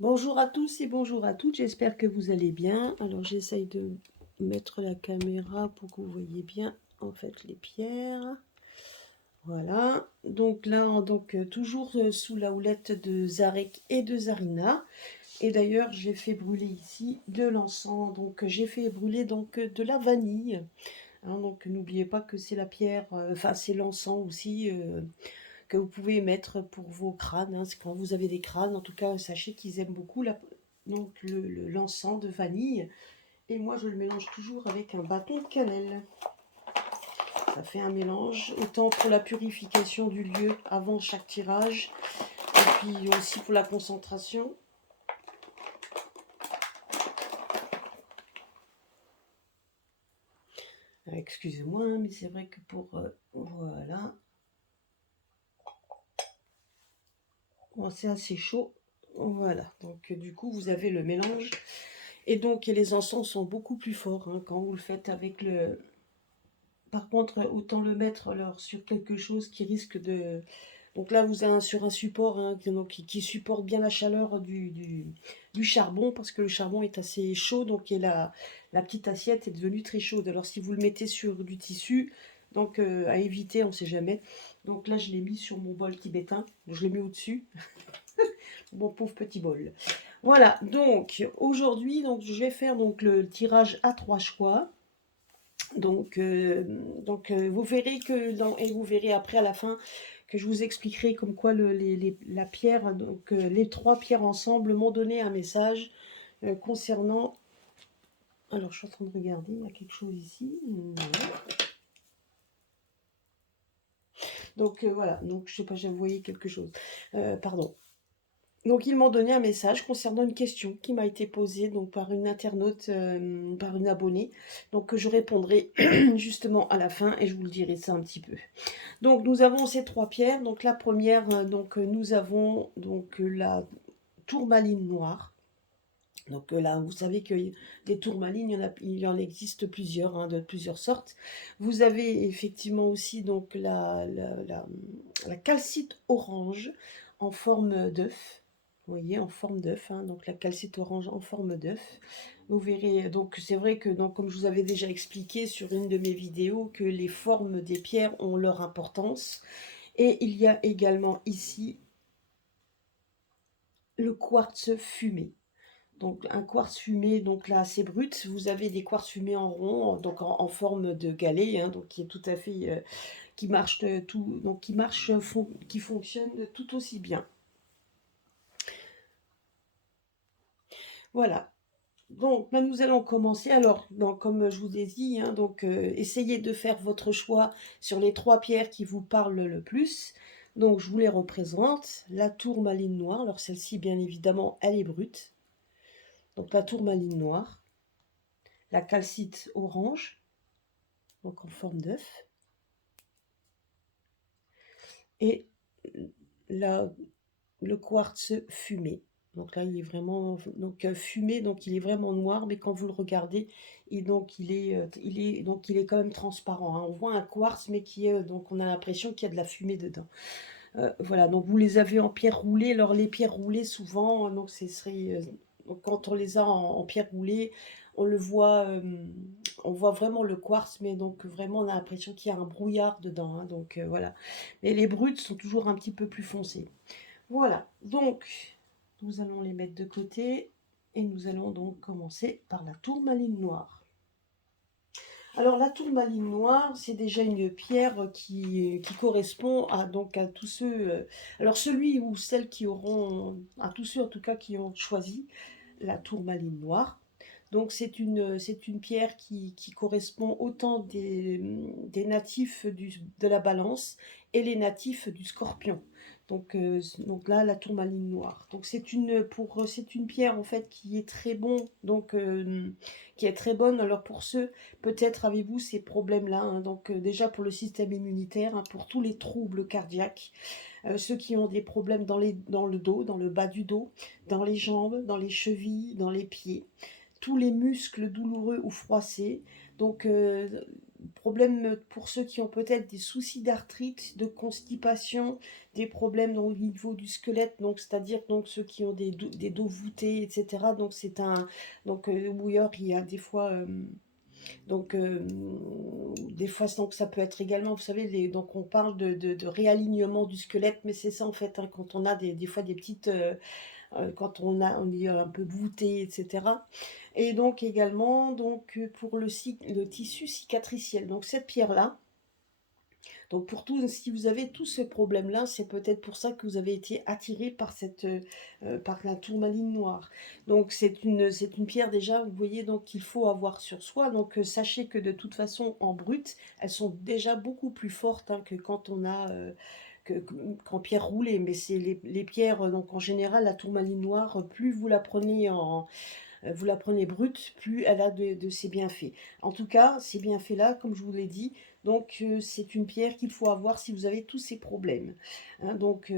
Bonjour à tous et bonjour à toutes, j'espère que vous allez bien. Alors j'essaye de mettre la caméra pour que vous voyez bien en fait les pierres. Voilà, donc là, toujours sous la houlette de Zarek et de Zarina. Et d'ailleurs, j'ai fait brûler ici de l'encens. Donc j'ai fait brûler de la vanille. Hein, donc n'oubliez pas que c'est la pierre, enfin c'est l'encens aussi que vous pouvez mettre pour vos crânes. Hein. C'est quand vous avez des crânes, en tout cas, sachez qu'ils aiment beaucoup l'encens de vanille. Et moi, je le mélange toujours avec un bâton de cannelle. Ça fait un mélange, autant pour la purification du lieu avant chaque tirage, et puis aussi pour la concentration. Excusez-moi, mais c'est vrai que voilà. Bon, c'est assez chaud. Voilà, donc du coup, vous avez le mélange. Et donc, les encens sont beaucoup plus forts hein, quand vous le faites avec le... Par contre, autant le mettre alors, sur quelque chose qui risque de... Donc là, vous avez sur un support hein, qui supporte bien la chaleur du charbon, parce que le charbon est assez chaud, donc la petite assiette est devenue très chaude. Alors si vous le mettez sur du tissu, donc à éviter, on ne sait jamais. Donc là, je l'ai mis sur mon bol tibétain, je l'ai mis au-dessus, mon pauvre petit bol. Voilà, donc aujourd'hui, je vais faire le tirage à 3 choix. Vous verrez et vous verrez après à la fin que je vous expliquerai comme quoi la pierre, les 3 pierres ensemble m'ont donné un message concernant. Alors je suis en train de regarder, il y a quelque chose ici. Donc voilà, donc je sais pas, j'ai envoyé quelque chose. Pardon. Donc ils m'ont donné un message concernant une question qui m'a été posée donc par une internaute, par une abonnée, donc que je répondrai justement à la fin et je vous le dirai ça un petit peu. Donc nous avons ces 3 pierres. Donc la première, nous avons la tourmaline noire. Donc là, vous savez que des tourmalines, il y en existe plusieurs, hein, de plusieurs sortes. Vous avez effectivement aussi la calcite orange en forme d'œuf. Vous voyez, en forme d'œuf, hein, donc la calcite orange en forme d'œuf. Vous verrez, donc c'est vrai que, comme je vous avais déjà expliqué sur une de mes vidéos, que les formes des pierres ont leur importance. Et il y a également ici le quartz fumé. Donc un quartz fumé, donc là c'est brut. Vous avez des quartz fumés en rond, donc en forme de galet, hein, donc qui est tout à fait, qui marche qui fonctionne tout aussi bien. Voilà. Donc nous allons commencer. Alors, comme je vous ai dit, hein, essayez de faire votre choix sur les 3 pierres qui vous parlent le plus. Donc je vous les représente. La tourmaline noire. Alors celle-ci, bien évidemment, elle est brute. Donc la tourmaline noire, la calcite orange, donc en forme d'œuf, et la, le quartz fumé. Donc là, il est vraiment fumé, donc il est vraiment noir, mais quand vous le regardez, il est quand même transparent. Hein. On voit un quartz, mais donc on a l'impression qu'il y a de la fumée dedans. Voilà, donc vous les avez en pierre roulée. Alors les pierres roulées, souvent, quand on les a en pierre roulée, on le voit, on voit vraiment le quartz, mais donc vraiment on a l'impression qu'il y a un brouillard dedans. Hein, donc voilà. Mais les brutes sont toujours un petit peu plus foncées. Voilà, donc nous allons les mettre de côté et nous allons donc commencer par la tourmaline noire. Alors la tourmaline noire, c'est déjà une pierre qui correspond à tous ceux, alors celui ou celle qui auront, à tous ceux en tout cas qui ont choisi la tourmaline noire. Donc c'est une pierre qui correspond autant des natifs de la balance et les natifs du scorpion. Donc là, la tourmaline noire. Donc c'est une pierre en fait qui est très bon, qui est très bonne. Alors pour ceux, peut-être avez-vous ces problèmes-là. Hein, déjà pour le système immunitaire, hein, pour tous les troubles cardiaques, ceux qui ont des problèmes dans le dos, dans le bas du dos, dans les jambes, dans les chevilles, dans les pieds, tous les muscles douloureux ou froissés. Donc problèmes pour ceux qui ont peut-être des soucis d'arthrite, de constipation, des problèmes au niveau du squelette, donc c'est-à-dire donc ceux qui ont des dos voûtés, etc. Donc c'est un donc ou alors il y a des fois donc des fois donc ça peut être également, vous savez, donc on parle de réalignement du squelette, mais c'est ça en fait, hein, quand on a des fois des petites quand on est un peu voûté, etc. Et donc également donc pour le tissu cicatriciel. Donc cette pierre-là, donc pour tout, si vous avez tous ces problèmes-là, c'est peut-être pour ça que vous avez été attiré par par la tourmaline noire. Donc c'est une pierre déjà, vous voyez, donc qu'il faut avoir sur soi. Donc sachez que de toute façon en brut, elles sont déjà beaucoup plus fortes, hein, que quand on a qu'en pierre roulée. Mais c'est les pierres, donc en général, la tourmaline noire, plus vous la prenez brute, plus elle a de ses bienfaits. En tout cas, ces bienfaits-là, comme je vous l'ai dit, donc c'est une pierre qu'il faut avoir si vous avez tous ces problèmes. Hein, donc,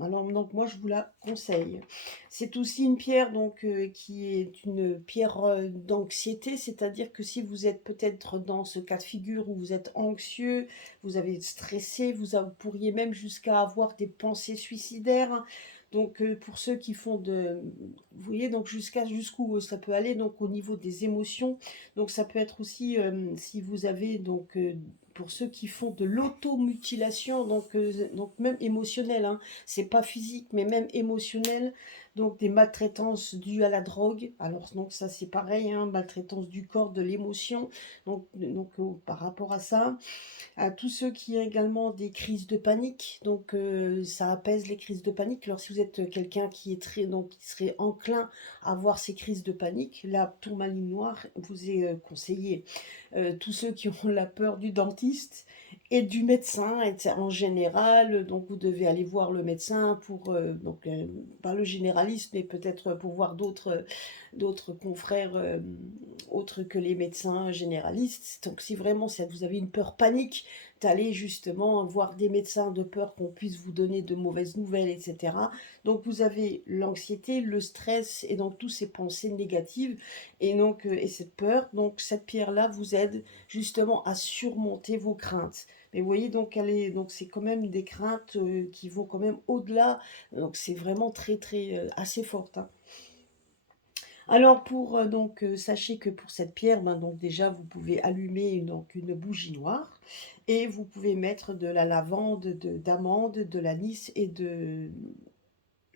alors donc moi je vous la conseille. C'est aussi une pierre donc qui est une pierre d'anxiété, c'est-à-dire que si vous êtes peut-être dans ce cas de figure où vous êtes anxieux, vous avez stressé, vous pourriez même jusqu'à avoir des pensées suicidaires, hein. Donc pour ceux qui font vous voyez, donc jusqu'où ça peut aller, donc au niveau des émotions. Donc ça peut être aussi si vous avez donc pour ceux qui font de l'automutilation, donc même émotionnelle, hein, c'est pas physique, mais même émotionnel, donc des maltraitances dues à la drogue. Alors donc ça c'est pareil, hein, maltraitance du corps, de l'émotion. Par rapport à ça, à tous ceux qui ont également des crises de panique, donc ça apaise les crises de panique. Alors si vous êtes quelqu'un qui est qui serait enclin à avoir ces crises de panique, la tourmaline noire vous est conseillée. Tous ceux qui ont la peur du dentiste et du médecin, et en général, donc vous devez aller voir le médecin pour, pas le généraliste, mais peut-être pour voir d'autres confrères autres que les médecins généralistes. Donc si vraiment vous avez une peur panique, d'aller justement voir des médecins de peur qu'on puisse vous donner de mauvaises nouvelles, etc. Donc vous avez l'anxiété, le stress et donc toutes ces pensées négatives et donc et cette peur. Donc cette pierre-là vous aide justement à surmonter vos craintes. Mais vous voyez, donc donc c'est quand même des craintes qui vont quand même au-delà. Donc c'est vraiment très assez forte, hein. Alors sachez que pour cette pierre, ben, donc déjà vous pouvez allumer une bougie noire et vous pouvez mettre de la lavande, d'amande, de l'anis et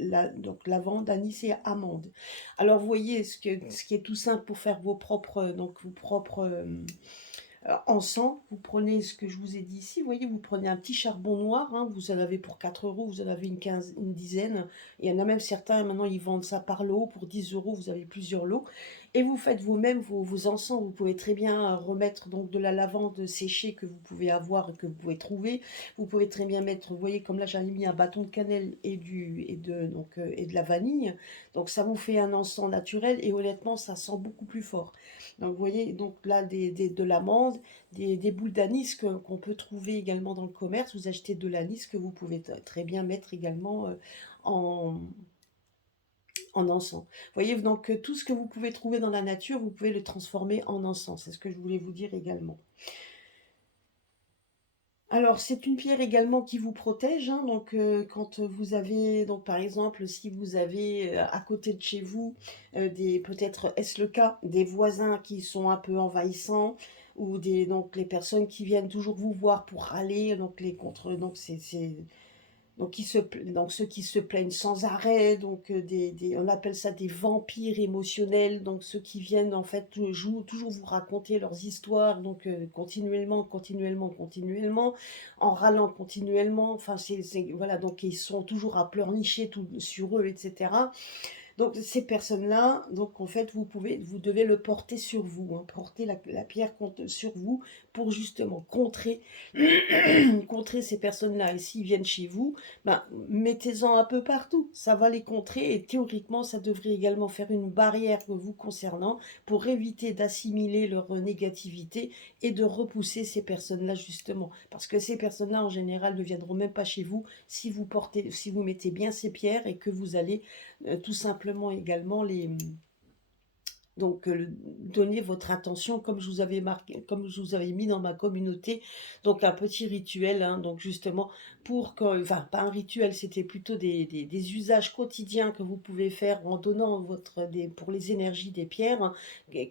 donc lavande, anis et amande. Alors vous voyez ce qui est tout simple pour faire vos propres encens, vous prenez ce que je vous ai dit ici, vous voyez, vous prenez un petit charbon noir, hein, vous en avez pour 4 euros, vous en avez une dizaine, il y en a même certains, maintenant ils vendent ça par lot, pour 10 euros, vous avez plusieurs lots, et vous faites vous-même vos encens, vous pouvez très bien remettre donc de la lavande séchée que vous pouvez avoir et que vous pouvez trouver, vous pouvez très bien mettre, vous voyez, comme là j'en ai mis un bâton de cannelle et de la vanille, donc ça vous fait un encens naturel, et honnêtement ça sent beaucoup plus fort. Donc vous voyez, donc là de l'amande, des boules d'anis qu'on peut trouver également dans le commerce. Vous achetez de l'anis que vous pouvez très bien mettre également en, en encens. Vous voyez, donc tout ce que vous pouvez trouver dans la nature, vous pouvez le transformer en encens. C'est ce que je voulais vous dire également. Alors, c'est une pierre également qui vous protège, hein, donc quand vous avez, donc par exemple, si vous avez à côté de chez vous, peut-être est-ce le cas, des voisins qui sont un peu envahissants, ou donc les personnes qui viennent toujours vous voir pour râler, donc donc ceux qui se plaignent sans arrêt, donc on appelle ça des vampires émotionnels, donc ceux qui viennent en fait toujours vous raconter leurs histoires, donc continuellement, en râlant continuellement, enfin voilà, donc ils sont toujours à pleurnicher tout sur eux, etc. Donc ces personnes-là, donc en fait, vous devez le porter sur vous, hein, porter la pierre sur vous pour justement contrer ces personnes-là. Et s'ils viennent chez vous, ben, mettez-en un peu partout. Ça va les contrer et théoriquement, ça devrait également faire une barrière vous concernant pour éviter d'assimiler leur négativité et de repousser ces personnes-là justement. Parce que ces personnes-là, en général, ne viendront même pas chez vous si vous mettez bien ces pierres et que vous allez tout simplement également Donc, donnez votre intention comme je vous avais marqué, comme je vous avais mis dans ma communauté, donc un petit rituel, hein, donc justement pour que, enfin pas un rituel, c'était plutôt des usages quotidiens que vous pouvez faire en donnant pour les énergies des pierres, hein,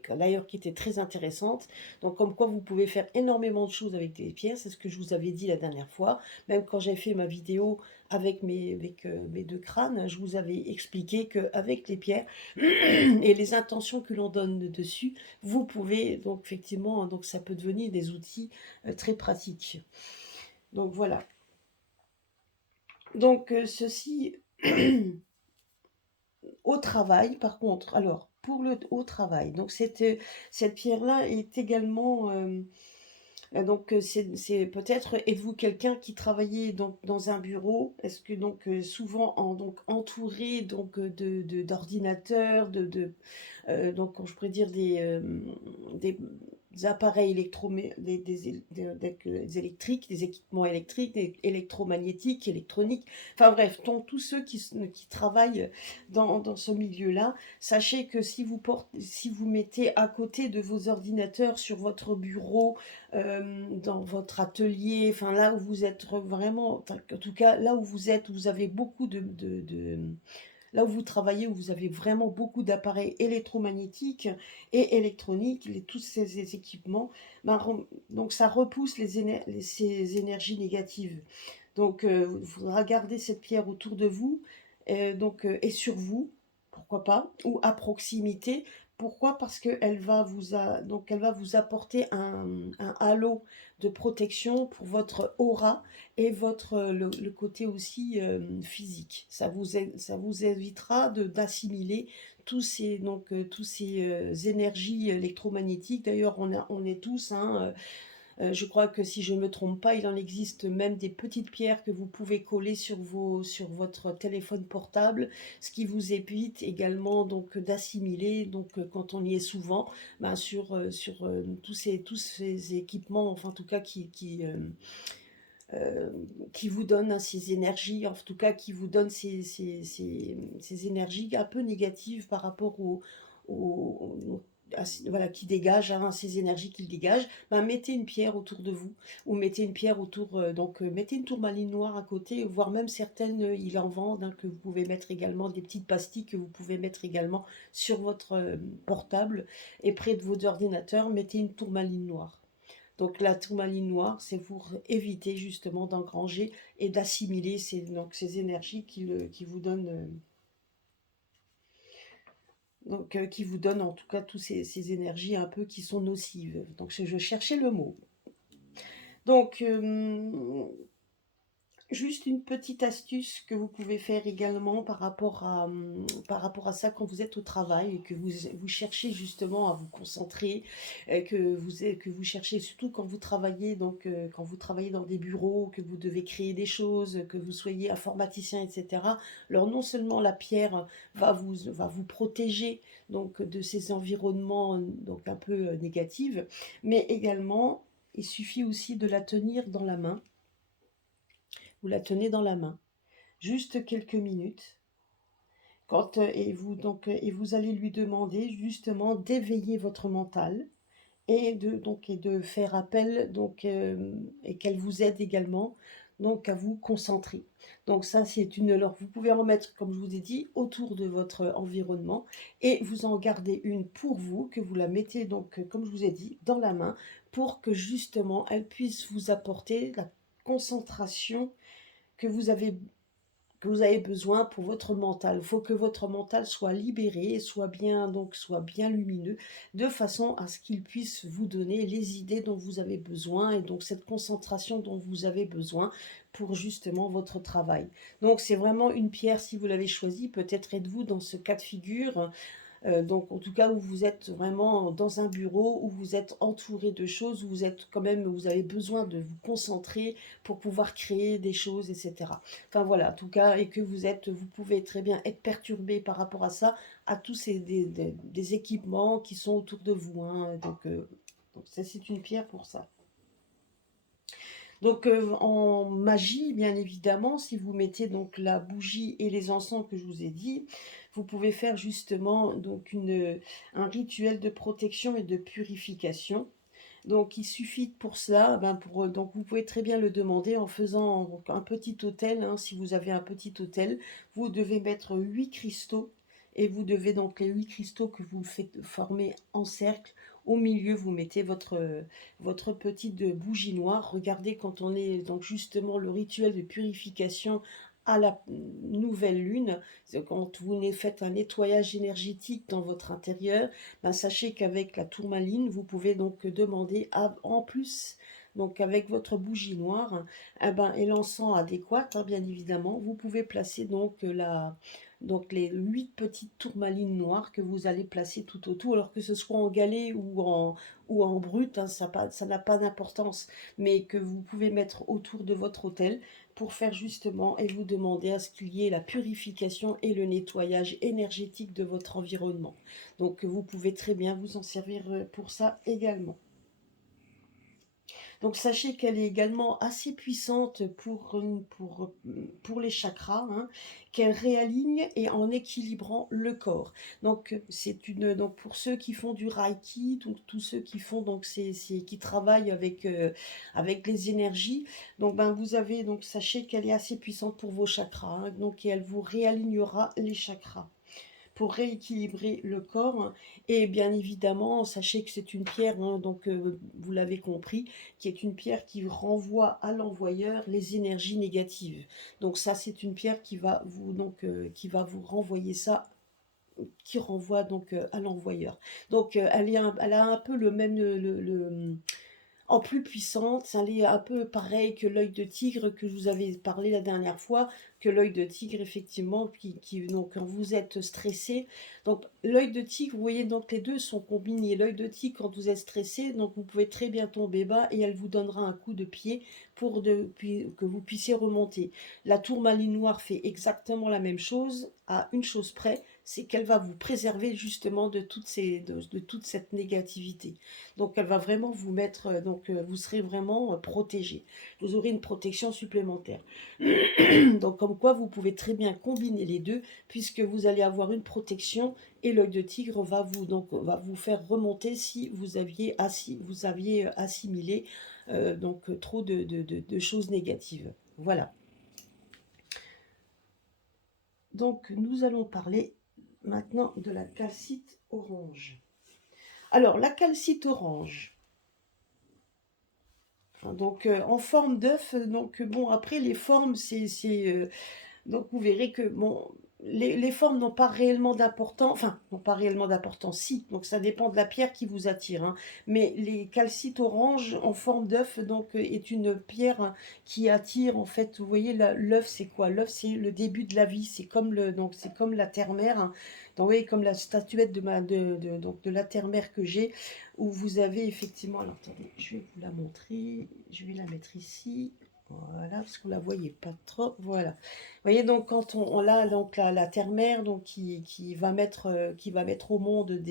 d'ailleurs qui étaient très intéressantes. Donc comme quoi vous pouvez faire énormément de choses avec des pierres, c'est ce que je vous avais dit la dernière fois. Même quand j'ai fait ma vidéo avec mes 2 crânes, je vous avais expliqué qu'avec les pierres et les intentions que l'on donne dessus, vous pouvez donc effectivement, donc ça peut devenir des outils très pratiques. Donc voilà. Donc ceci au travail, par contre, alors pour le au travail, donc cette pierre-là est également donc c'est peut-être êtes-vous quelqu'un qui travaillait donc dans un bureau? Est-ce que donc souvent donc entouré donc d'ordinateurs, donc je pourrais dire des appareils des électriques, des équipements électriques, des électromagnétiques, électroniques, enfin bref, donc tous ceux qui travaillent dans ce milieu-là, sachez que si vous mettez à côté de vos ordinateurs sur votre bureau, dans votre atelier, enfin là où vous êtes vraiment, enfin, en tout cas là où vous êtes, où vous avez beaucoup là où vous travaillez, où vous avez vraiment beaucoup d'appareils électromagnétiques et électroniques, tous ces équipements, ben, donc ça repousse ces énergies négatives. Donc il faudra garder cette pierre autour de vous, et sur vous, pourquoi pas, ou à proximité. Pourquoi? Parce donc elle va vous apporter un halo de protection pour votre aura et le côté aussi physique. Ça vous évitera d'assimiler tous ces énergies électromagnétiques. D'ailleurs, on est tous, hein, je crois que si je ne me trompe pas, il en existe même des petites pierres que vous pouvez coller sur votre téléphone portable, ce qui vous évite également donc d'assimiler, donc quand on y est souvent, ben, sur tous ces équipements, enfin en tout cas qui vous donnent, hein, ces énergies, en tout cas qui vous donnent ces énergies un peu négatives par rapport voilà, qui dégagent, hein, ces énergies qu'ils dégagent, ben, mettez une pierre autour de vous, ou mettez une pierre autour, mettez une tourmaline noire à côté, voire même certaines, ils en vendent, hein, que vous pouvez mettre également, des petites pastilles que vous pouvez mettre également sur votre portable, et près de vos ordinateurs, mettez une tourmaline noire. Donc la tourmaline noire, c'est pour éviter justement d'engranger et d'assimiler ces énergies qui vous donnent, qui vous donnent en tout cas toutes ces énergies un peu qui sont nocives. Donc je cherchais le mot. Donc juste une petite astuce que vous pouvez faire également par rapport à ça quand vous êtes au travail et que vous cherchez justement à vous concentrer, que vous cherchez surtout quand vous travaillez, quand vous travaillez dans des bureaux, que vous devez créer des choses, que vous soyez informaticien, etc. Alors non seulement la pierre va vous protéger donc de ces environnements donc un peu négatifs, mais également il suffit aussi de la tenir dans la main. Vous la tenez dans la main, juste quelques minutes, et vous allez lui demander justement d'éveiller votre mental et de faire appel et qu'elle vous aide également donc à vous concentrer. Donc ça c'est une alors vous pouvez en mettre comme je vous ai dit autour de votre environnement et vous en gardez une pour vous que vous la mettez donc comme je vous ai dit dans la main pour que justement elle puisse vous apporter la concentration que vous avez que vous avez besoin pour votre mental. Il faut que votre mental soit libéré, soit bien lumineux, de façon à ce qu'il puisse vous donner les idées dont vous avez besoin et donc cette concentration dont vous avez besoin pour justement votre travail. Donc c'est vraiment une pierre, si vous l'avez choisie, peut-être êtes-vous dans ce cas de figure, donc en tout cas où vous êtes vraiment dans un bureau, où vous êtes entouré de choses, où vous êtes quand même, vous avez besoin de vous concentrer pour pouvoir créer des choses, etc. Enfin voilà, en tout cas, et que vous pouvez très bien être perturbé par rapport à ça, à tous des équipements qui sont autour de vous, hein. Donc ça c'est une pierre pour ça. Donc en magie, bien évidemment, si vous mettez donc la bougie et les encens que je vous ai dit, vous pouvez faire justement donc un rituel de protection et de purification. Donc il suffit pour cela, ben donc vous pouvez très bien le demander en faisant donc un petit autel, hein, si vous avez un petit autel, vous devez mettre 8 cristaux et vous devez donc les 8 cristaux que vous faites former en cercle, au milieu vous mettez votre petite bougie noire. Regardez quand on est donc justement le rituel de purification à la nouvelle lune, quand vous faites un nettoyage énergétique dans votre intérieur, ben, sachez qu'avec la tourmaline, vous pouvez donc demander en plus, donc avec votre bougie noire, eh ben, et l'encens adéquat, hein, bien évidemment, vous pouvez placer donc les 8 petites tourmalines noires que vous allez placer tout autour, alors que ce soit en galet ou en brut, hein, ça n'a pas d'importance, mais que vous pouvez mettre autour de votre autel pour faire justement et vous demander à ce qu'il y ait la purification et le nettoyage énergétique de votre environnement. Donc vous pouvez très bien vous en servir pour ça également. Donc sachez qu'elle est également assez puissante pour les chakras, hein, qu'elle réaligne et en équilibrant le corps. Donc donc pour ceux qui font du Reiki, donc tous ceux qui font donc qui travaillent avec les énergies, donc ben vous avez donc sachez qu'elle est assez puissante pour vos chakras, hein, donc et elle vous réalignera les chakras pour rééquilibrer le corps. Hein. Et bien évidemment, sachez que c'est une pierre, hein, donc vous l'avez compris, qui est une pierre qui renvoie à l'envoyeur les énergies négatives. Donc ça, c'est une pierre qui va vous renvoyer ça, qui renvoie donc à l'envoyeur. Donc elle a un peu le même en plus puissante, ça est un peu pareil que l'œil de tigre que je vous avais parlé la dernière fois, que l'œil de tigre effectivement, donc quand vous êtes stressé, donc l'œil de tigre, vous voyez donc les deux sont combinés, l'œil de tigre quand vous êtes stressé, donc vous pouvez très bien tomber bas et elle vous donnera un coup de pied que vous puissiez remonter. La tourmaline noire fait exactement la même chose, à une chose près, c'est qu'elle va vous préserver justement de toute cette négativité. Donc elle va vraiment vous mettre, vous serez vraiment protégé. Vous aurez une protection supplémentaire. Donc comme quoi vous pouvez très bien combiner les deux puisque vous allez avoir une protection et l'œil de tigre va vous faire remonter si vous aviez assimilé trop de choses négatives. Voilà. Donc nous allons parler maintenant de la calcite orange. Alors la calcite orange, donc en forme d'œuf, donc bon après les formes donc vous verrez que bon les formes n'ont pas réellement d'importance, enfin n'ont pas réellement d'importance si, donc ça dépend de la pierre qui vous attire, hein. Mais les calcites orange en forme d'œuf donc est une pierre, hein, qui attire en fait, vous voyez l'œuf c'est quoi? L'œuf c'est le début de la vie, c'est comme c'est comme la terre-mère, hein. Donc vous voyez comme la statuette de la terre-mère que j'ai, où vous avez effectivement, alors attendez, je vais vous la montrer, je vais la mettre ici, voilà, parce que vous la voyez pas trop, voilà. Vous voyez, donc quand on a donc la terre-mère donc qui va mettre au monde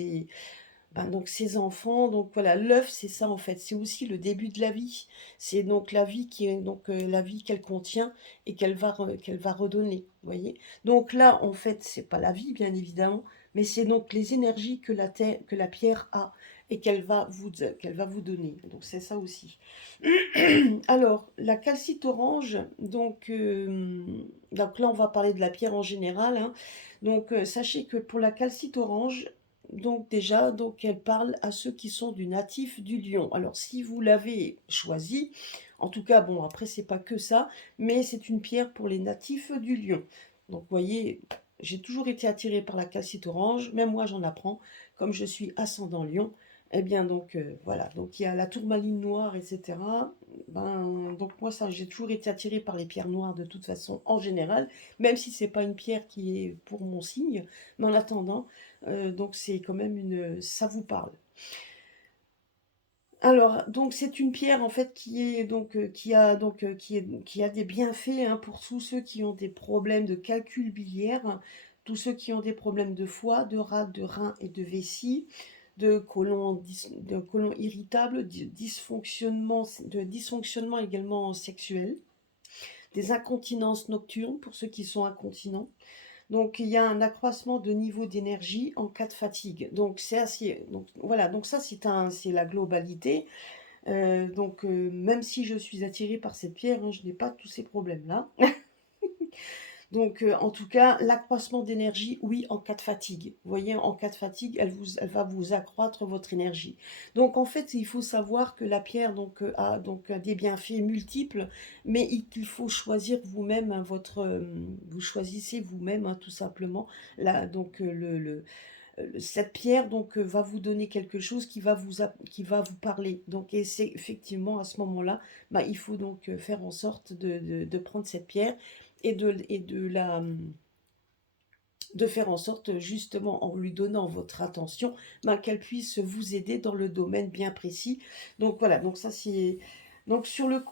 donc ses enfants, donc voilà, l'œuf c'est ça en fait, c'est aussi le début de la vie, c'est donc la vie qui est donc la vie qu'elle contient et qu'elle va redonner, vous voyez. Donc là en fait c'est pas la vie bien évidemment, mais c'est donc les énergies que la pierre a et qu'elle va vous donner, donc c'est ça aussi. Alors la calcite orange, donc là on va parler de la pierre en général, hein. Donc sachez que pour la calcite orange, donc déjà, donc elle parle à ceux qui sont du natif du lion. Alors si vous l'avez choisi, en tout cas, bon, après c'est pas que ça, mais c'est une pierre pour les natifs du lion. Donc vous voyez, j'ai toujours été attirée par la calcite orange, même moi j'en apprends, comme je suis ascendant lion, eh bien donc voilà, donc il y a la tourmaline noire, etc. Donc moi ça, j'ai toujours été attirée par les pierres noires de toute façon en général, même si c'est pas une pierre qui est pour mon signe, mais en attendant, donc c'est quand même ça vous parle. Alors, donc c'est une pierre en fait qui a des bienfaits, hein, pour tous ceux qui ont des problèmes de calcul biliaire, hein, tous ceux qui ont des problèmes de foie, de rate, de rein et de vessie, de côlon irritable, de dysfonctionnement également sexuel, des incontinences nocturnes pour ceux qui sont incontinents, Donc il y a un accroissement de niveau d'énergie en cas de fatigue. Donc c'est assez donc voilà, donc ça c'est la globalité. Donc même si je suis attirée par cette pierre, hein, je n'ai pas tous ces problèmes-là. Donc, en tout cas, l'accroissement d'énergie, oui, en cas de fatigue. Vous voyez, en cas de fatigue, elle va vous accroître votre énergie. Donc, en fait, il faut savoir que la pierre donc, a donc des bienfaits multiples, mais qu'il faut choisir vous-même hein, vous choisissez vous-même hein, tout simplement donc cette pierre donc va vous donner quelque chose qui va vous parler. Donc, et c'est effectivement à ce moment-là, bah, il faut donc faire en sorte de prendre cette pierre et de faire en sorte justement en lui donnant votre attention, ben, qu'elle puisse vous aider dans le domaine bien précis. Donc voilà, donc ça c'est donc sur le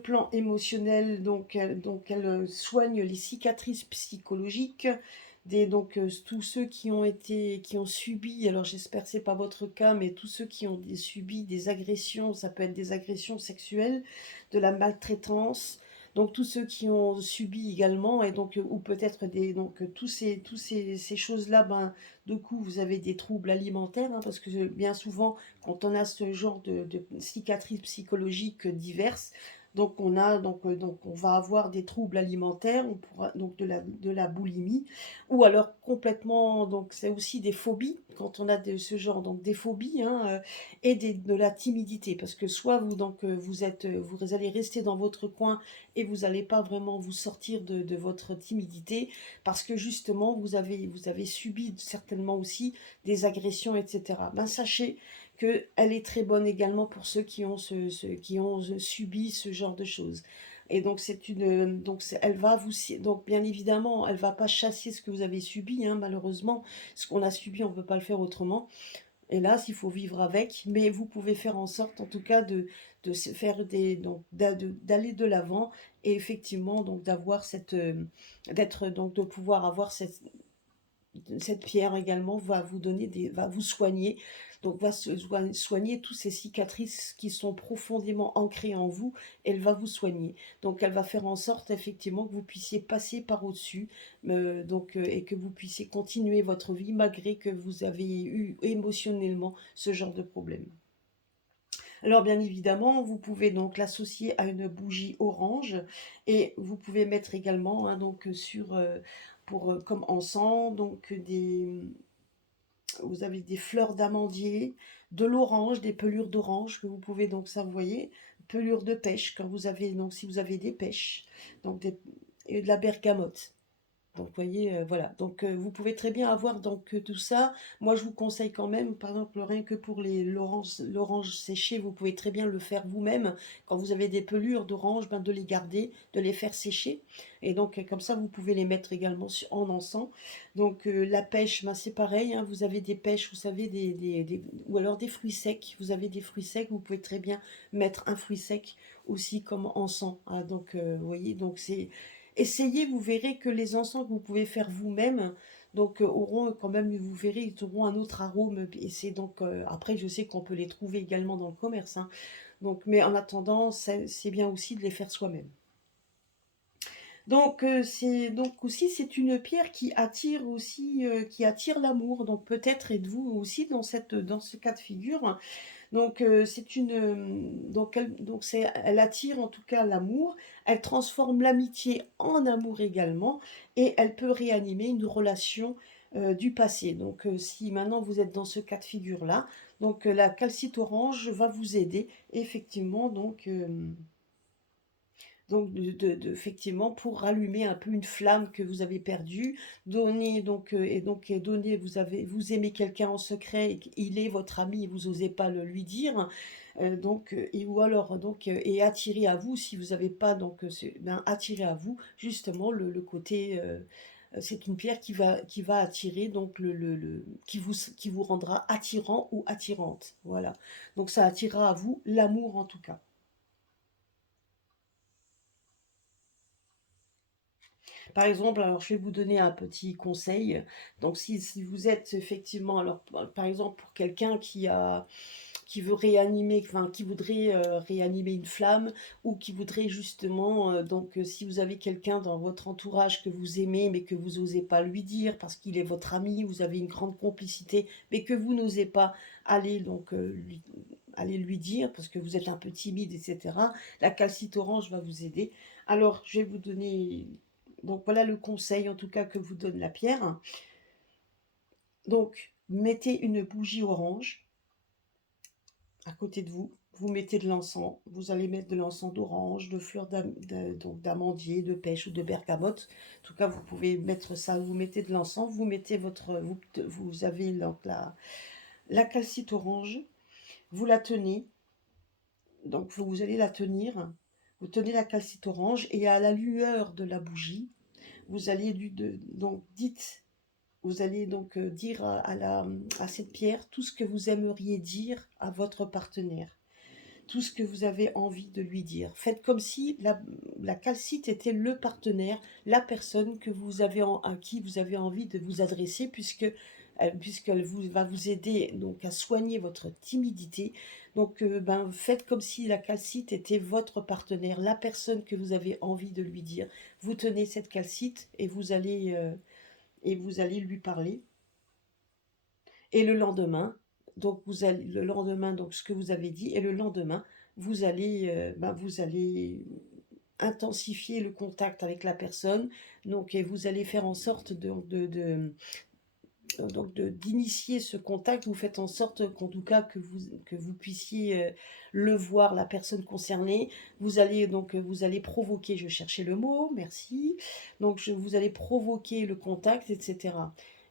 plan émotionnel, donc elle soigne les cicatrices psychologiques donc tous ceux qui ont subi, alors j'espère que c'est pas votre cas, mais tous ceux qui ont subi des agressions, ça peut être des agressions sexuelles, de la maltraitance, donc tous ceux qui ont subi également, et donc ou peut-être ces choses-là, ben du coup vous avez des troubles alimentaires, hein, parce que bien souvent quand on a ce genre de cicatrices psychologiques diverses, donc on va avoir des troubles alimentaires, on pourra donc de la boulimie, ou alors complètement, donc c'est aussi des phobies quand on a ce genre donc des phobies, hein, et de la timidité, parce que soit vous allez rester dans votre coin et vous n'allez pas vraiment vous sortir de votre timidité parce que justement vous avez subi certainement aussi des agressions, etc. Ben, sachez qu'elle est très bonne également pour ceux qui ont subi ce genre de choses. Et donc elle va vous, donc bien évidemment, elle va pas chasser ce que vous avez subi, hein, malheureusement, ce qu'on a subi, on peut pas le faire autrement. Hélas, il faut vivre avec, mais vous pouvez faire en sorte, en tout cas, de se faire d'aller de l'avant et effectivement, donc d'avoir de pouvoir avoir cette pierre également va vous donner va vous soigner, donc va soigner toutes ces cicatrices qui sont profondément ancrées en vous, elle va vous soigner. Donc elle va faire en sorte effectivement que vous puissiez passer par au-dessus, et que vous puissiez continuer votre vie malgré que vous avez eu émotionnellement ce genre de problème. Alors bien évidemment, vous pouvez donc l'associer à une bougie orange et vous pouvez mettre également hein, donc comme encens vous avez des fleurs d'amandier, de l'orange, des pelures d'orange que vous pouvez donc ça vous voyez, pelures de pêche quand vous avez donc si vous avez des pêches, et de la bergamote. Donc, vous voyez, voilà. Donc, vous pouvez très bien avoir donc tout ça. Moi, je vous conseille quand même, par exemple, rien que pour l'orange séchée, vous pouvez très bien le faire vous-même. Quand vous avez des pelures d'orange, ben, de les garder, de les faire sécher. Et donc, comme ça, vous pouvez les mettre également en encens. Donc, la pêche, ben, c'est pareil. Hein, vous avez des pêches, vous savez, ou alors des fruits secs. Vous avez des fruits secs, vous pouvez très bien mettre un fruit sec aussi comme encens. Ah, donc, vous voyez, donc c'est essayez, vous verrez que les encens que vous pouvez faire vous-même, donc auront quand même, vous verrez, ils auront un autre arôme. Et c'est donc après, je sais qu'on peut les trouver également dans le commerce, hein. Donc, mais en attendant, c'est bien aussi de les faire soi-même. Donc c'est donc aussi c'est une pierre qui attire l'amour. Donc peut-être êtes-vous aussi dans ce cas de figure. Donc, elle attire en tout cas l'amour, elle transforme l'amitié en amour également, et elle peut réanimer une relation du passé. Donc, si maintenant vous êtes dans ce cas de figure-là, donc la calcite orange va vous aider effectivement effectivement, pour rallumer un peu une flamme que vous avez perdue, donner, vous aimez quelqu'un en secret, et il est votre ami et vous n'osez pas le lui dire, ou alors, et attirer à vous, si vous n'avez pas, attirer à vous, justement, le côté, c'est une pierre qui va attirer, donc qui vous rendra attirant ou attirante, voilà. Donc ça attirera à vous l'amour en tout cas. Par exemple, alors je vais vous donner un petit conseil. Donc si vous êtes effectivement alors par exemple pour quelqu'un qui veut réanimer, enfin qui voudrait, réanimer une flamme ou qui voudrait justement, si vous avez quelqu'un dans votre entourage que vous aimez, mais que vous osez pas lui dire parce qu'il est votre ami, vous avez une grande complicité, mais que vous n'osez pas aller aller lui dire parce que vous êtes un peu timide et cetera. La calcite orange va vous aider. Alors je vais vous donner donc voilà le conseil en tout cas que vous donne la pierre. Donc mettez une bougie orange à côté de vous, vous mettez de l'encens, vous allez mettre de l'encens d'orange, de fleurs donc d'amandier, de pêche ou de bergamote. En tout cas, vous pouvez mettre ça, vous mettez de l'encens, vous mettez vous avez donc la calcite orange, vous la tenez, donc vous allez la tenir, vous tenez la calcite orange et à la lueur de la bougie, vous allez donc vous allez donc dire à cette pierre tout ce que vous aimeriez dire à votre partenaire, tout ce que vous avez envie de lui dire. Faites comme si la calcite était le partenaire, la personne à qui vous avez envie de vous adresser, puisqu'elle va vous aider donc à soigner votre timidité. Donc, faites comme si la calcite était votre partenaire, la personne que vous avez envie de lui dire. Vous tenez cette calcite et vous allez lui parler. Et le lendemain, donc ce que vous avez dit, et le lendemain, vous allez intensifier le contact avec la personne, donc et vous allez faire en sorte d'initier ce contact. Vous faites en sorte qu'en tout cas que vous puissiez le voir, la personne concernée. Vous allez provoquer, je cherchais le mot, merci. Vous allez provoquer le contact, etc.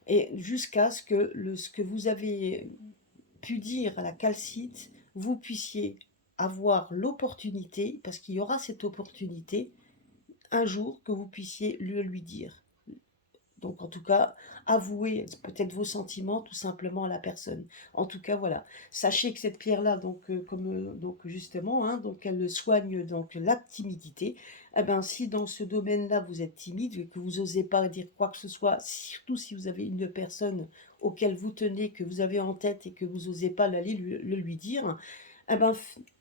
Et jusqu'à ce que vous avez pu dire à la calcite, vous puissiez avoir l'opportunité, parce qu'il y aura cette opportunité, un jour que vous puissiez le lui dire. Donc en tout cas, avouez peut-être vos sentiments tout simplement à la personne. En tout cas, voilà. Sachez que cette pierre-là, donc justement, hein, donc elle soigne donc la timidité. Eh ben, si dans ce domaine-là vous êtes timide et que vous n'osez pas dire quoi que ce soit, surtout si vous avez une personne auquel vous tenez, que vous avez en tête et que vous n'osez pas l'aller le lui dire, eh ben,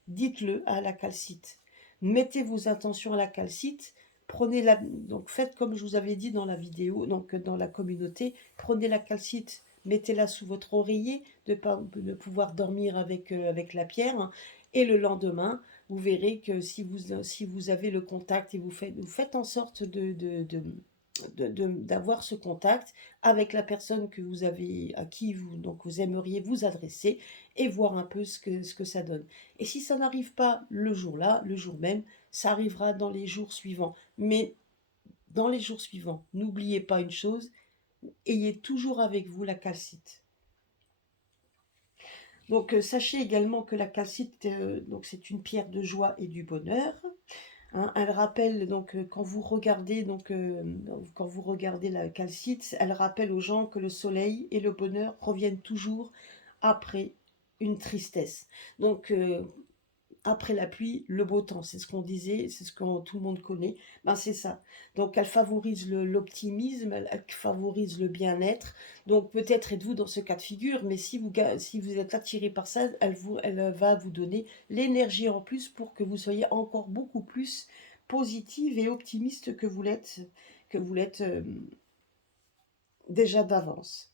dites-le à la calcite. Mettez vos intentions à la calcite. Donc faites comme je vous avais dit dans la vidéo, donc dans la communauté, prenez la calcite, mettez-la sous votre oreiller, de pouvoir dormir avec la pierre, hein, et le lendemain, vous verrez que si vous avez le contact et vous faites en sorte d'avoir ce contact avec la personne que vous avez, à qui vous aimeriez vous adresser et voir un peu ce que ça donne. Et si ça n'arrive pas le jour-là, le jour même, ça arrivera dans les jours suivants. Mais dans les jours suivants, n'oubliez pas une chose, ayez toujours avec vous la calcite. Donc sachez également que la calcite, c'est une pierre de joie et du bonheur. Hein. Elle rappelle quand vous regardez la calcite, elle rappelle aux gens que le soleil et le bonheur reviennent toujours après une tristesse. Donc après la pluie, le beau temps, c'est ce qu'on disait, c'est ce que tout le monde connaît, ben c'est ça. Donc elle favorise l'optimisme, elle favorise le bien-être. Donc peut-être êtes-vous dans ce cas de figure, mais si vous êtes attiré par ça, elle va vous donner l'énergie en plus pour que vous soyez encore beaucoup plus positive et optimiste que vous l'êtes déjà d'avance.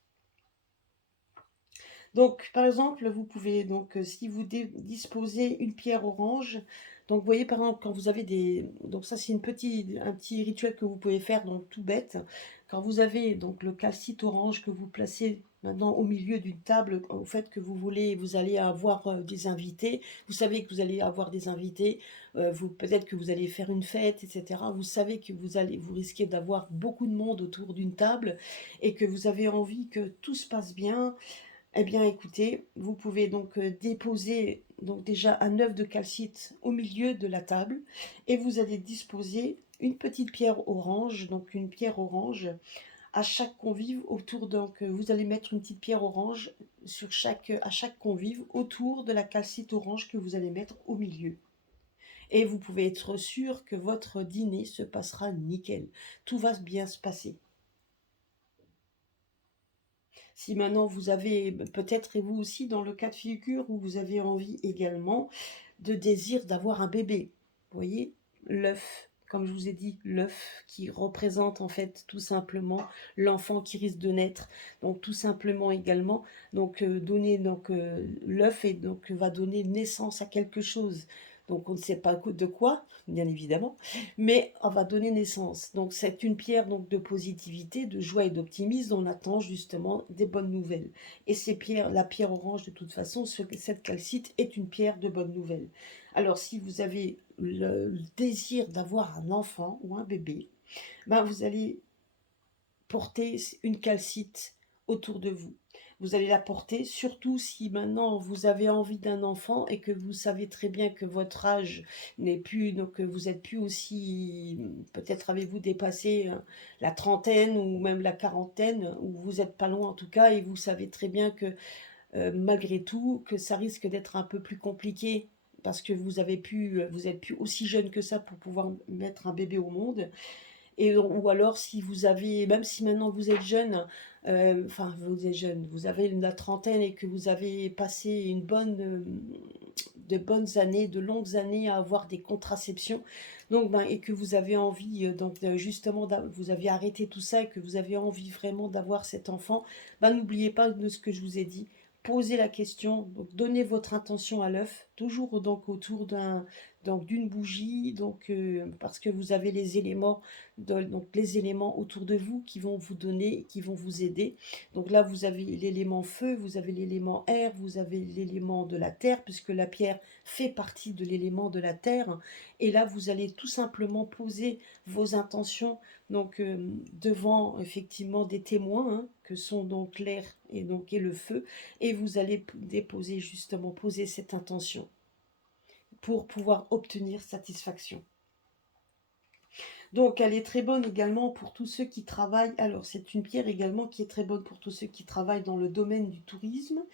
Donc, par exemple, vous pouvez, si vous disposez une pierre orange, donc vous voyez par exemple quand vous avez donc ça c'est un petit rituel que vous pouvez faire, donc tout bête. Quand vous avez donc le calcite orange que vous placez maintenant au milieu d'une table, au fait que vous allez avoir des invités, vous savez que vous allez avoir des invités, peut-être que vous allez faire une fête, etc. Vous savez que vous risquez d'avoir beaucoup de monde autour d'une table et que vous avez envie que tout se passe bien. Eh bien, écoutez, vous pouvez donc déposer donc déjà un œuf de calcite au milieu de la table et vous allez disposer une petite pierre orange, donc une pierre orange à chaque convive autour. Donc, vous allez mettre une petite pierre orange à chaque convive autour de la calcite orange que vous allez mettre au milieu. et vous pouvez être sûr que votre dîner se passera nickel. Tout va bien se passer. Si maintenant vous avez peut-être et vous aussi dans le cas de figure où vous avez envie également de désir d'avoir un bébé. Vous voyez? L'œuf, comme je vous ai dit, l'œuf qui représente en fait tout simplement l'enfant qui risque de naître. Donc tout simplement également, donc donner donc l'œuf et donc va donner naissance à quelque chose. Donc on ne sait pas de quoi, bien évidemment, mais on va donner naissance. Donc c'est une pierre donc de positivité, de joie et d'optimisme. On attend justement des bonnes nouvelles. Et la pierre orange de toute façon, cette calcite est une pierre de bonnes nouvelles. Alors si vous avez le désir d'avoir un enfant ou un bébé, ben vous allez porter une calcite autour de vous. Vous allez la porter, surtout si maintenant vous avez envie d'un enfant et que vous savez très bien que votre âge n'est plus, donc vous êtes plus aussi, peut-être avez-vous dépassé la trentaine ou même la quarantaine, ou vous êtes pas loin en tout cas, et vous savez très bien que malgré tout, que ça risque d'être un peu plus compliqué parce que vous êtes plus aussi jeune que ça pour pouvoir mettre un bébé au monde. Et ou alors si vous avez, même si maintenant vous êtes jeune, enfin vous êtes jeune, vous avez la trentaine et que vous avez passé de bonnes années, de longues années à avoir des contraceptions, donc ben, et que vous avez envie, donc justement, vous avez arrêté tout ça et que vous avez envie vraiment d'avoir cet enfant, ben n'oubliez pas de ce que je vous ai dit. Posez la question, donc donnez votre intention à l'œuf, toujours donc autour d'une bougie, donc parce que vous avez les éléments donc les éléments autour de vous qui vont vous donner, qui vont vous aider. Donc là, vous avez l'élément feu, vous avez l'élément air, vous avez l'élément de la terre, puisque la pierre fait partie de l'élément de la terre. Et là, vous allez tout simplement poser vos intentions donc devant effectivement des témoins, hein, que sont donc l'air et le feu, et vous allez déposer justement poser cette intention pour pouvoir obtenir satisfaction. Donc elle est très bonne également pour tous ceux qui travaillent. Alors c'est une pierre également qui est très bonne pour tous ceux qui travaillent dans le domaine du tourisme,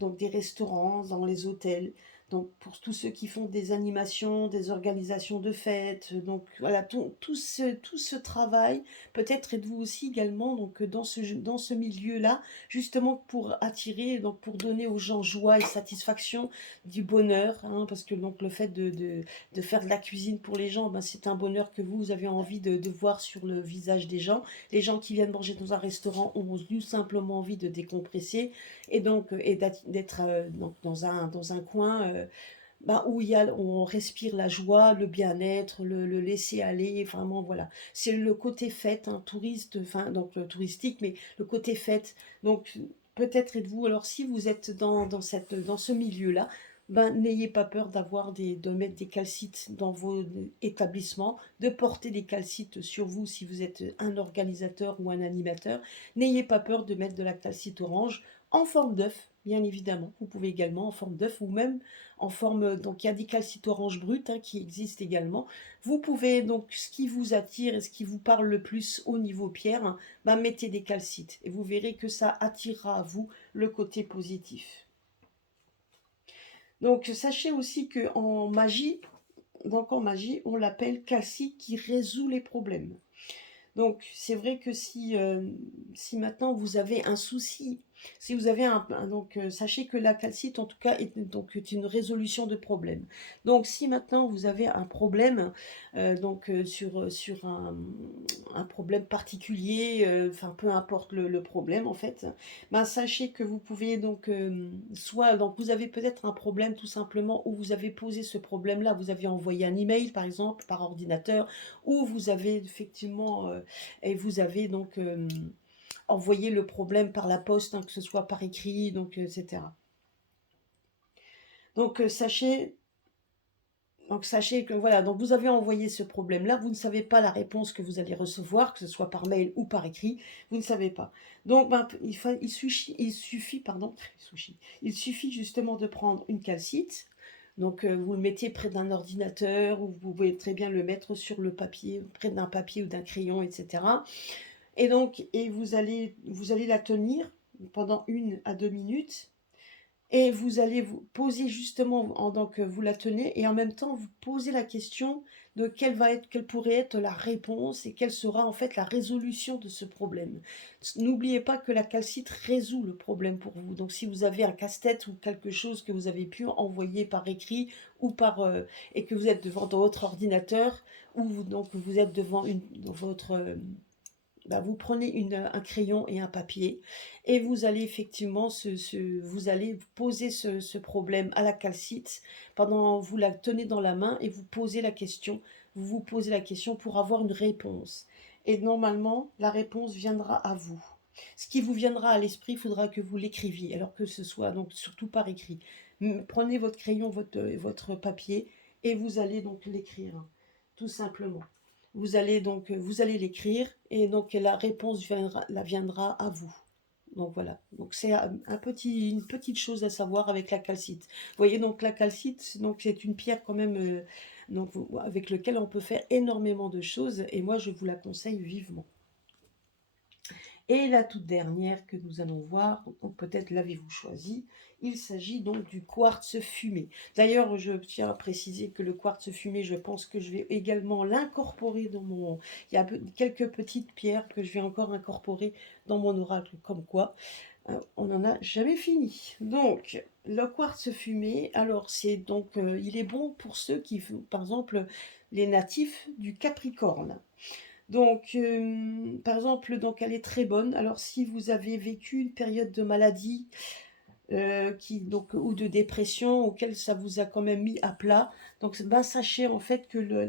donc des restaurants, dans les hôtels, donc pour tous ceux qui font des animations, des organisations de fêtes, donc voilà, tout ce travail, peut-être êtes-vous aussi également donc dans ce milieu-là, justement pour attirer, donc pour donner aux gens joie et satisfaction, du bonheur, hein, parce que donc le fait de faire de la cuisine pour les gens, ben, c'est un bonheur que vous avez envie de voir sur le visage des gens. Les gens qui viennent manger dans un restaurant ont tout simplement envie de décompresser, et donc et d'être dans un coin ben, où où on respire la joie, le bien-être, le laisser aller, vraiment voilà. C'est le côté fête, hein, touriste, enfin donc touristique, mais le côté fête. Donc peut-être êtes-vous, alors si vous êtes dans ce milieu-là, ben, n'ayez pas peur de mettre des calcites dans vos établissements, de porter des calcites sur vous si vous êtes un organisateur ou un animateur. N'ayez pas peur de mettre de la calcite orange en forme d'œuf, bien évidemment. Vous pouvez également en forme d'œuf ou même en forme, donc il y a des calcites orange brutes, hein, qui existent également. Vous pouvez donc, ce qui vous attire et ce qui vous parle le plus au niveau pierre, hein, ben, mettez des calcites et vous verrez que ça attirera à vous le côté positif. Donc sachez aussi que en magie, on l'appelle calcite qui résout les problèmes. Donc c'est vrai que si maintenant vous avez un souci, si vous avez donc sachez que la calcite en tout cas est une résolution de problème. Donc si maintenant vous avez un problème, sur un problème particulier, enfin peu importe le problème en fait, ben sachez que vous pouvez donc soit donc vous avez peut-être un problème tout simplement où vous avez posé ce problème-là, vous avez envoyé un email par exemple par ordinateur, ou vous avez effectivement et vous avez donc envoyé le problème par la poste, hein, que ce soit par écrit, donc etc. Donc sachez que voilà, donc vous avez envoyé ce problème-là, vous ne savez pas la réponse que vous allez recevoir, que ce soit par mail ou par écrit, vous ne savez pas. Donc ben, il suffit justement de prendre une calcite. Donc vous le mettez près d'un ordinateur, ou vous pouvez très bien le mettre sur le papier, près d'un papier ou d'un crayon, etc. Et vous allez la tenir pendant 1 à 2 minutes. et vous allez vous poser justement en donc vous la tenez et en même temps vous posez la question de quelle pourrait être la réponse et quelle sera en fait la résolution de ce problème. N'oubliez pas que la calcite résout le problème pour vous. Donc si vous avez un casse-tête ou quelque chose que vous avez pu envoyer par écrit ou et que vous êtes devant votre ordinateur ou donc vous êtes devant votre vous prenez un crayon et un papier et vous allez effectivement vous allez poser ce problème à la calcite pendant vous la tenez dans la main et vous vous posez la question pour avoir une réponse. Et normalement, la réponse viendra à vous. Ce qui vous viendra à l'esprit, il faudra que vous l'écriviez, alors que ce soit donc surtout par écrit. Prenez votre crayon, votre papier et vous allez donc l'écrire, tout simplement. Vous allez l'écrire et donc la réponse viendra à vous. Donc voilà. Donc c'est une petite chose à savoir avec la calcite. Vous voyez donc la calcite, donc c'est une pierre quand même avec laquelle on peut faire énormément de choses et moi je vous la conseille vivement. Et la toute dernière que nous allons voir, peut-être l'avez-vous choisi, il s'agit donc du quartz fumé. D'ailleurs, je tiens à préciser que le quartz fumé, je pense que je vais également l'incorporer dans mon... Il y a quelques petites pierres que je vais encore incorporer dans mon oracle, comme quoi on n'en a jamais fini. Donc, le quartz fumé, alors c'est donc, il est bon pour ceux qui, par exemple, les natifs du Capricorne. Donc, par exemple, donc elle est très bonne. Alors, si vous avez vécu une période de maladie ou de dépression auquel ça vous a quand même mis à plat, donc ben, sachez en fait que le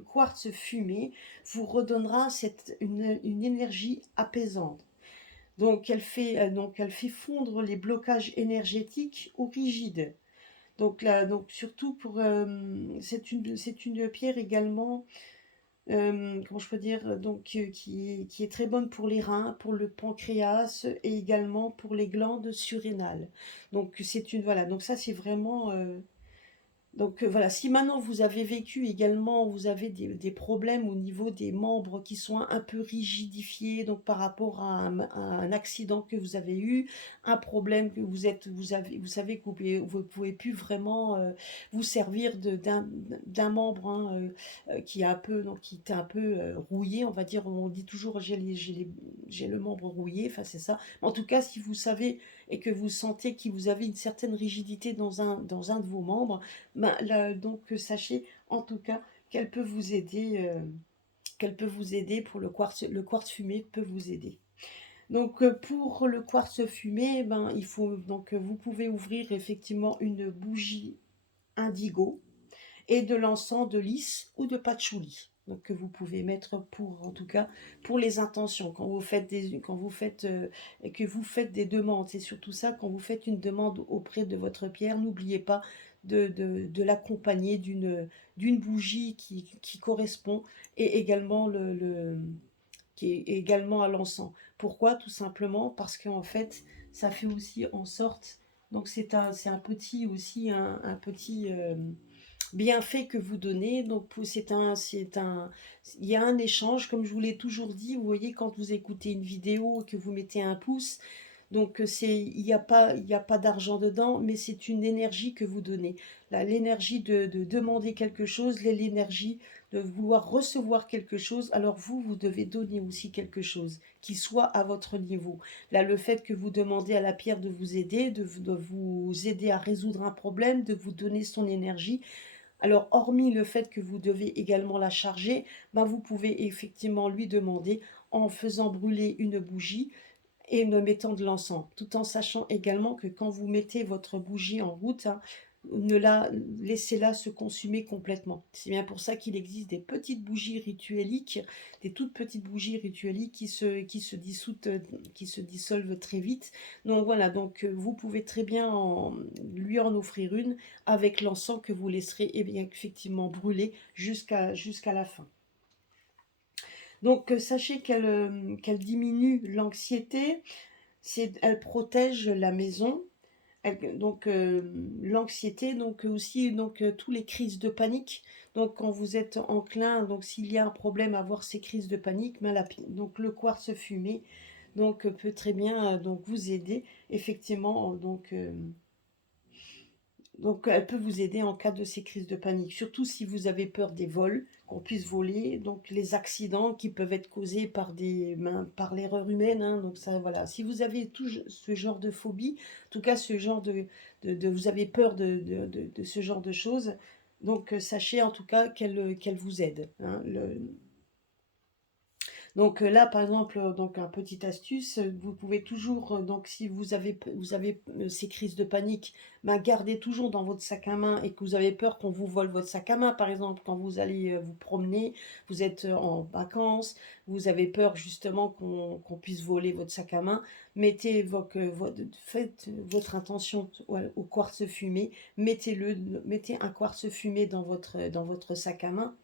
quartz fumé vous redonnera une énergie apaisante. Donc, elle fait fondre les blocages énergétiques ou rigides. Donc, là, donc surtout c'est une pierre également comment je peux dire, donc qui est très bonne pour les reins, pour le pancréas et également pour les glandes surrénales. Donc voilà, donc ça c'est vraiment donc voilà, si maintenant vous avez vécu également, vous avez des problèmes au niveau des membres qui sont un peu rigidifiés, donc par rapport à un accident que vous avez eu, un problème que vous savez que vous pouvez plus vraiment vous servir d'un membre qui est un peu, donc qui est un peu rouillé, on va dire, on dit toujours j'ai le membre rouillé, enfin c'est ça. En tout cas, si vous savez et que vous sentez que vous avez une certaine rigidité dans un de vos membres, ben, donc sachez en tout cas qu'elle peut vous aider pour le quartz fumé peut vous aider. Donc pour le quartz fumé, ben, il faut donc vous pouvez ouvrir effectivement une bougie indigo et de l'encens de lys ou de patchouli. Donc que vous pouvez mettre en tout cas pour les intentions quand vous faites que vous faites des demandes, c'est surtout ça quand vous faites une demande auprès de votre pierre, n'oubliez pas de l'accompagner d'une bougie qui correspond et également qui est également à l'encens. Pourquoi? Tout simplement parce qu'en fait, ça fait aussi en sorte, donc c'est un petit aussi, un petit bienfait que vous donnez. Donc il y a un échange, comme je vous l'ai toujours dit, vous voyez, quand vous écoutez une vidéo et que vous mettez un pouce, donc il y a pas d'argent dedans, mais c'est une énergie que vous donnez. L'énergie de demander quelque chose, l'énergie de vouloir recevoir quelque chose, alors vous devez donner aussi quelque chose qui soit à votre niveau. Là, le fait que vous demandez à la pierre de vous aider, de vous aider à résoudre un problème, de vous donner son énergie, alors, hormis le fait que vous devez également la charger, ben vous pouvez effectivement lui demander en faisant brûler une bougie et en mettant de l'encens, tout en sachant également que quand vous mettez votre bougie en route, hein, laissez-la se consumer complètement. C'est bien pour ça qu'il existe des petites bougies ritueliques, des toutes petites bougies ritueliques qui se dissolvent très vite. Donc voilà, donc vous pouvez très bien lui en offrir une avec l'encens que vous laisserez bien, effectivement brûler jusqu'à la fin. Donc sachez qu'elle diminue l'anxiété, elle protège la maison. Donc l'anxiété, donc aussi tous les crises de panique. Donc quand vous êtes enclin, donc s'il y a un problème à avoir ces crises de panique, donc le quartz fumé donc peut très bien donc vous aider effectivement, donc elle peut vous aider en cas de ces crises de panique, surtout si vous avez peur des vols, qu'on puisse voler, donc les accidents qui peuvent être causés par par l'erreur humaine, hein, donc ça voilà. Si vous avez ce genre de phobie, en tout cas ce genre vous avez peur de ce genre de choses, donc sachez en tout cas qu'elle vous aide, hein. Donc là, par exemple, donc un petite astuce, vous pouvez toujours, donc si vous avez ces crises de panique, ben, gardez toujours dans votre sac à main et que vous avez peur qu'on vous vole votre sac à main, par exemple, quand vous allez vous promener, vous êtes en vacances, vous avez peur justement qu'on puisse voler votre sac à main, faites votre intention au quartz fumé, mettez un quartz fumé dans votre sac à main,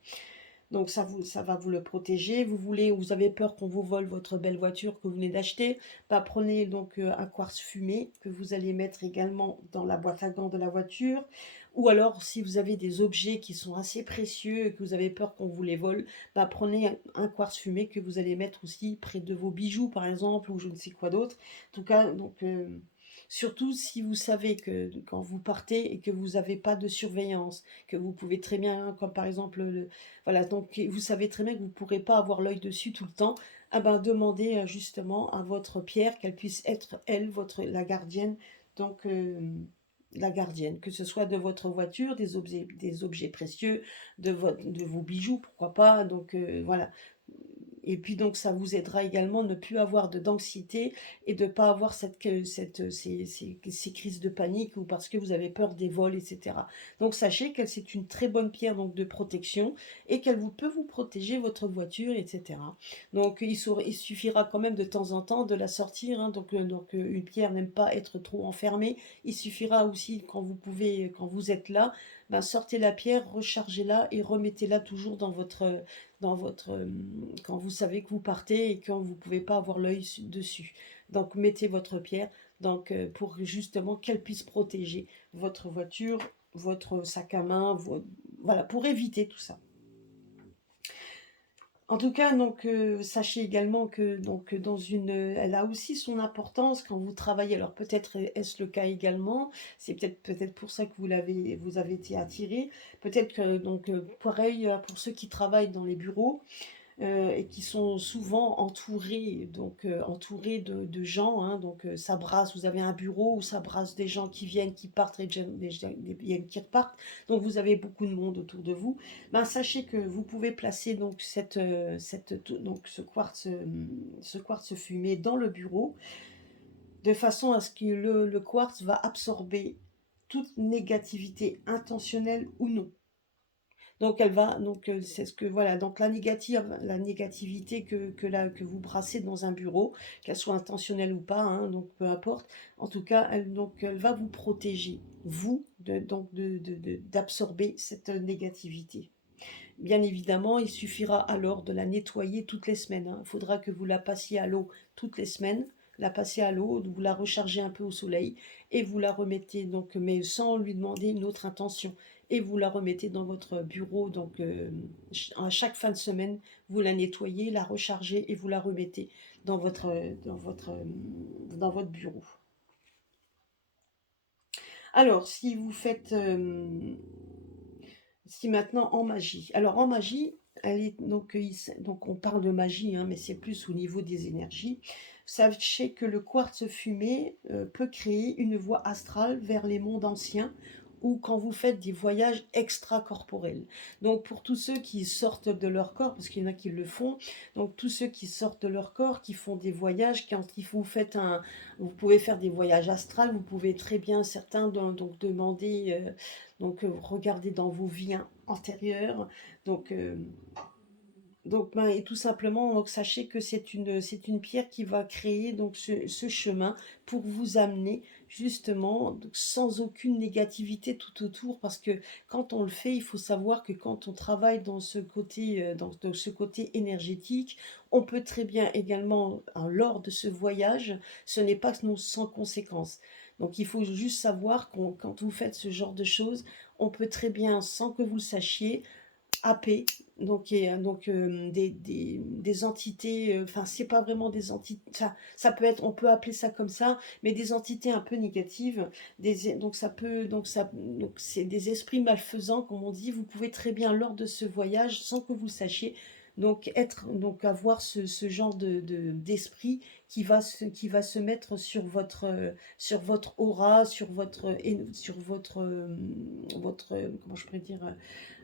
donc ça va vous le protéger. Vous avez peur qu'on vous vole votre belle voiture que vous venez d'acheter, bah, prenez donc un quartz fumé que vous allez mettre également dans la boîte à gants de la voiture. Ou alors, si vous avez des objets qui sont assez précieux et que vous avez peur qu'on vous les vole, bah, prenez un quartz fumé que vous allez mettre aussi près de vos bijoux, par exemple, ou je ne sais quoi d'autre. En tout cas, surtout si vous savez que quand vous partez et que vous n'avez pas de surveillance, que vous pouvez très bien, comme par exemple voilà, donc vous savez très bien que vous ne pourrez pas avoir l'œil dessus tout le temps. Ah ben, demandez justement à votre pierre qu'elle puisse être, elle, la gardienne, donc la gardienne, que ce soit de votre voiture, des objets précieux, de vos bijoux, pourquoi pas. Donc voilà. Et puis donc ça vous aidera également à ne plus avoir d'anxiété et de ne pas avoir ces crises de panique ou parce que vous avez peur des vols, etc. Donc sachez que c'est une très bonne pierre donc, de protection et qu'elle peut vous protéger votre voiture, etc. Donc il suffira quand même de temps en temps de la sortir, hein. Donc une pierre n'aime pas être trop enfermée. Il suffira aussi quand vous êtes là, ben, sortez la pierre, rechargez-la et remettez-la toujours quand vous savez que vous partez et quand vous ne pouvez pas avoir l'œil dessus. Donc mettez votre pierre donc, pour justement qu'elle puisse protéger votre voiture, votre sac à main, voilà, pour éviter tout ça. En tout cas, donc, sachez également que donc, elle a aussi son importance quand vous travaillez. Alors peut-être est-ce le cas également, c'est peut-être pour ça que vous avez été attiré. Peut-être que, donc, pareil, pour ceux qui travaillent dans les bureaux, et qui sont souvent entourés de gens, hein, donc ça brasse, vous avez un bureau où ça brasse des gens qui viennent, qui partent, et qui repartent, donc vous avez beaucoup de monde autour de vous. Ben, sachez que vous pouvez placer donc donc ce quartz fumé dans le bureau, de façon à ce que le quartz va absorber toute négativité intentionnelle ou non. Donc elle va, donc c'est ce que voilà, donc la négativité que vous brassez dans un bureau, qu'elle soit intentionnelle ou pas, hein, donc peu importe. En tout cas, elle va vous protéger, vous, d'absorber cette négativité. Bien évidemment, il suffira alors de la nettoyer toutes les semaines, hein. Il faudra que vous la passiez à l'eau toutes les semaines, la passez à l'eau, vous la rechargez un peu au soleil et vous la remettez, donc, mais sans lui demander une autre intention. Et vous la remettez dans votre bureau, donc à chaque fin de semaine, vous la nettoyez, la rechargez et vous la remettez dans votre bureau. Alors, si vous faites si maintenant en magie. Alors en magie, donc on parle de magie, hein, mais c'est plus au niveau des énergies. Sachez que le quartz fumé peut créer une voie astrale vers les mondes anciens ou quand vous faites des voyages extracorporels. Donc pour tous ceux qui sortent de leur corps, parce qu'il y en a qui le font, donc tous ceux qui sortent de leur corps, qui font des voyages, vous pouvez faire des voyages astrales, vous pouvez très bien certains donc demander regardez dans vos vies antérieures. Donc, ben, et tout simplement, donc, sachez que c'est une pierre qui va créer donc, ce chemin pour vous amener justement donc, sans aucune négativité tout autour. Parce que quand on le fait, il faut savoir que quand on travaille dans ce côté énergétique, on peut très bien également, hein, lors de ce voyage, ce n'est pas sans conséquence. Donc il faut juste savoir quand vous faites ce genre de choses, on peut très bien, sans que vous le sachiez, AP, donc, des entités, enfin c'est pas vraiment des entités, ça peut être, on peut appeler ça comme ça, mais des entités un peu négatives, donc donc c'est des esprits malfaisants, comme on dit. Vous pouvez très bien, lors de ce voyage, sans que vous le sachiez, donc avoir ce genre d'esprit qui va se mettre sur votre aura, sur votre, comment je pourrais dire,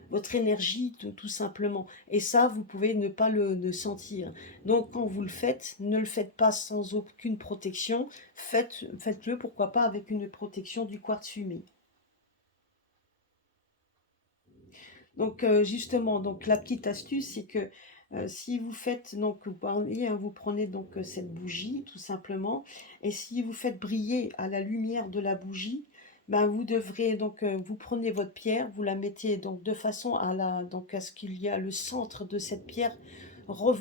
votre énergie, tout simplement. Et ça, vous pouvez ne pas le sentir. Donc, quand vous le faites, ne le faites pas sans aucune protection. Faites-le, pourquoi pas, avec une protection du quartz fumé. Donc, justement, donc la petite astuce, c'est que si vous faites, donc vous prenez donc cette bougie, tout simplement, et si vous faites briller à la lumière de la bougie, ben vous devrez donc, vous prenez votre pierre, vous la mettez donc de façon donc à ce qu'il y a le centre de cette pierre,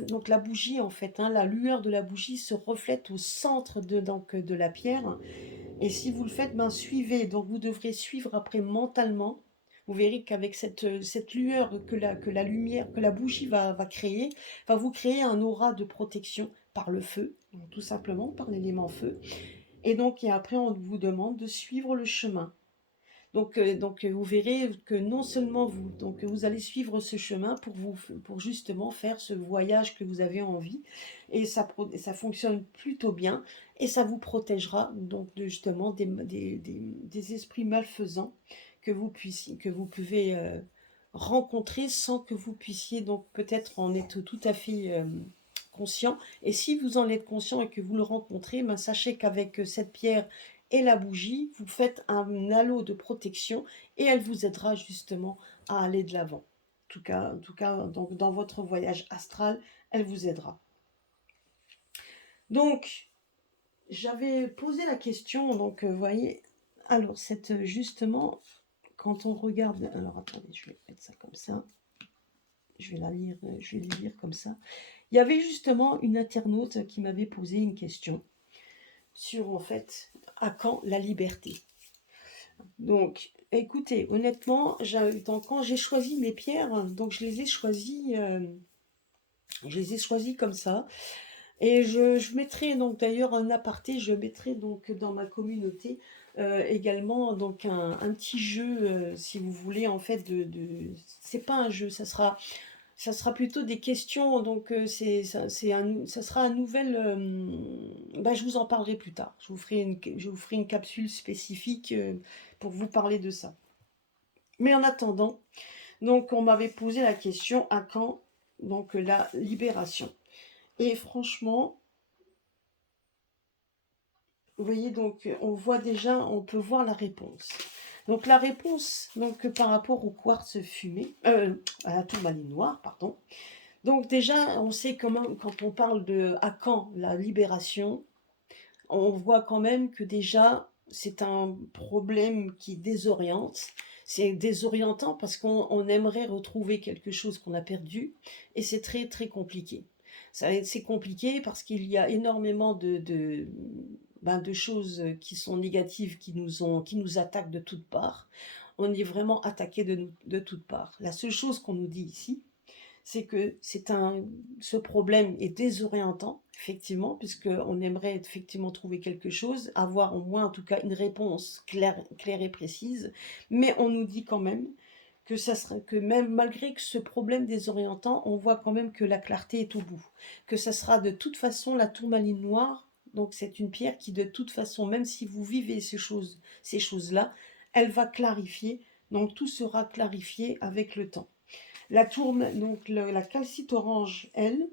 donc la bougie en fait, hein, la lueur de la bougie se reflète au centre de la pierre, et si vous le faites, ben suivez, donc vous devrez suivre après mentalement. Vous verrez qu'avec cette lueur que la lumière, que la bougie va créer, va vous créer un aura de protection par le feu, donc tout simplement par l'élément feu. Et après, on vous demande de suivre le chemin. Vous verrez que non seulement vous allez suivre ce chemin pour justement faire ce voyage que vous avez envie, et ça fonctionne plutôt bien, et ça vous protégera donc justement des esprits malfaisants que vous pouvez rencontrer sans que vous puissiez donc peut-être en être tout à fait conscient. Et si vous en êtes conscient et que vous le rencontrez, ben sachez qu'avec cette pierre et la bougie, vous faites un halo de protection, et elle vous aidera justement à aller de l'avant. En tout cas donc, dans votre voyage astral, elle vous aidera. Donc, j'avais posé la question, donc vous voyez, alors justement, quand on regarde, alors attendez, je vais mettre ça comme ça, je vais la lire comme ça. Il y avait justement une internaute qui m'avait posé une question sur, en fait, à quand la liberté? Donc, écoutez, honnêtement, quand j'ai choisi mes pierres, donc je les ai choisies comme ça. Et je mettrai donc d'ailleurs un aparté, je mettrai donc dans ma communauté également donc un petit jeu, si vous voulez, en fait, c'est pas un jeu, ça sera plutôt des questions, donc ça sera un nouvel, je vous en parlerai plus tard. Je vous ferai une capsule spécifique pour vous parler de ça. Mais en attendant, donc on m'avait posé la question, à quand donc la libération? Et franchement, vous voyez, donc on peut voir la réponse. Donc la réponse, donc par rapport au quartz fumé, à la tourmaline noire, pardon. Donc déjà, on sait comment, quand on parle de à quand la libération, on voit quand même que déjà, c'est un problème qui désoriente. C'est désorientant parce qu'on aimerait retrouver quelque chose qu'on a perdu, et c'est très très compliqué. C'est compliqué parce qu'il y a énormément de choses qui sont négatives, qui nous attaquent de toutes parts. On est vraiment attaqué de toutes parts. La seule chose qu'on nous dit ici, c'est que ce problème est désorientant, effectivement, puisqu'on aimerait effectivement trouver quelque chose, avoir au moins en tout cas une réponse claire et précise, mais on nous dit quand même que même malgré que ce problème désorientant, on voit quand même que la clarté est au bout, que ça sera de toute façon la tourmaline noire. Donc c'est une pierre qui de toute façon, même si vous vivez ces choses-là, elle va clarifier, donc tout sera clarifié avec le temps. La calcite orange, elle,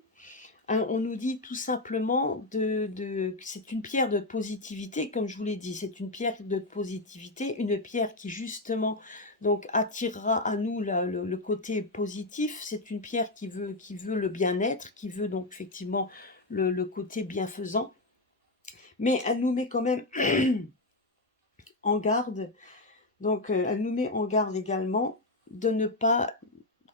hein, on nous dit tout simplement que c'est une pierre de positivité, comme je vous l'ai dit, c'est une pierre de positivité, une pierre qui justement donc attirera à nous le côté positif. C'est une pierre qui veut le bien-être, qui veut donc effectivement le côté bienfaisant, mais elle nous met quand même en garde. Donc elle nous met en garde également de ne pas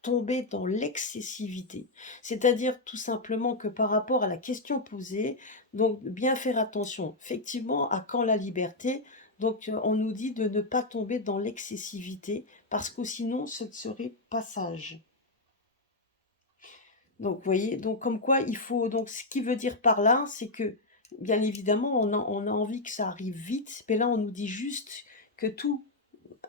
tomber dans l'excessivité. C'est-à-dire tout simplement que par rapport à la question posée, donc bien faire attention. Effectivement, à quand la liberté? Donc on nous dit de ne pas tomber dans l'excessivité, parce que sinon ce serait pas sage. Donc, vous voyez, donc comme quoi il faut, donc ce qui veut dire par là, c'est que, bien évidemment, on a envie que ça arrive vite, mais là, on nous dit juste que tout,